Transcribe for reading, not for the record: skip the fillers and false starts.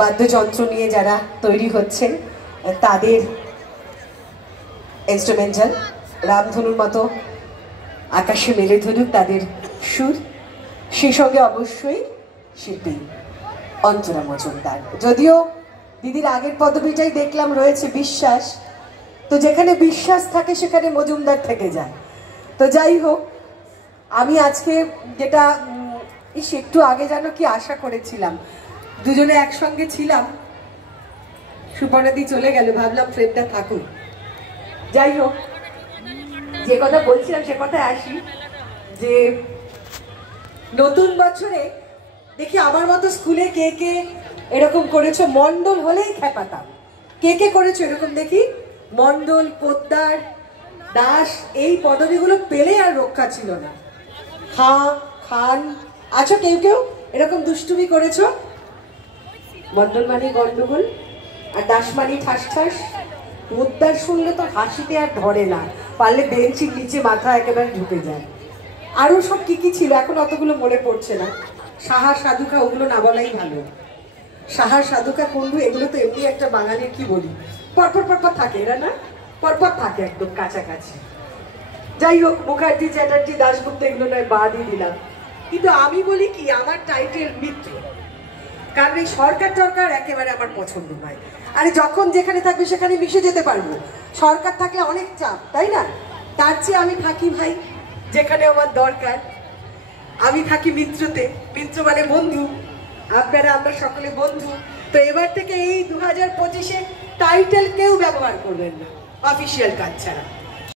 বাদ্যযন্ত্র নিয়ে যারা তৈরি হচ্ছেন তাদের ইনস্ট্রুমেন্টাল, রামধনুর মতো আকাশে মেলে ধরুক তাদের সুর, সেই সঙ্গে অবশ্যই শিল্পী অন্তরা মজুমদার। যদিও দিদির আগের পদবিটাই দেখলাম রয়েছে বিশ্বাস, তো যেখানে বিশ্বাস থাকে সেখানে মজুমদার থেকে যায়। তো যাই হোক, আমি আজকে যেটা একটু আগে যেন কি আশা করেছিলাম, দুজনে একসঙ্গে ছিলাম, সুপর্ণাদি চলে গেল, ভাবলাম ফ্রেমটা থাকুক। যাই হোক, যে কথা বলছিলাম সে কথায় আসি, যে নতুন বছরে দেখি আমার মতো স্কুলে কে কে এরকম করেছো, মন্ডল হলেই খেপাতাম, কে কে করেছো এরকম দেখি, মন্ডল, পোদ্দার, দাস, এই পদবিগুলো পেলে আর রক্ষা ছিল না। খান আছো কেউ কেউ এরকম দুষ্টুমি করেছো? মন্ডল মানে গন্ডগোল, আর দাস মানে ঠাস ঠাস, পোদ্দার শুনলে তো হাসিতে আর ধরে না, পারলে বেঞ্চির নিচে মাথা একেবারে ঢুকে যায়। আরো সব কি কি ছিল এখন অতগুলো মনে পড়ছে না। সাহা সাধুকা, ওগুলো না বলাই ভালো। সাহা সাধুকা কুণ্ডু এগুলো তো এমনি একটা বাঙালির কি বলি, পরপর পরপর থাকে, এরা না পরপর থাকে একদম কাছাকাছি। যাই হোক, মুখার্জি, চ্যাটার্জি, দাশগুপ্ত এগুলো নয় বাদই দিলাম, কিন্তু আমি বলি কি, আমার টাইটেল মিত্র, কারণ এই সরকার টরকার একেবারে আমার পছন্দ নয়। আরে যখন যেখানে থাকবে সেখানে মিশে যেতে পারবো, সরকার থাকলে অনেক চাপ, তাই না? তার চেয়ে আমি থাকি ভাই যেখানে আমার দরকার, আমি থাকি মিত্রতে। মিত্র মানে বন্ধু, আপনারা আমরা সকলে বন্ধু। তো এবার থেকে এই 2025-এ টাইটেল কেউ ব্যবহার করবেন না অফিসিয়াল কাজ ছাড়া।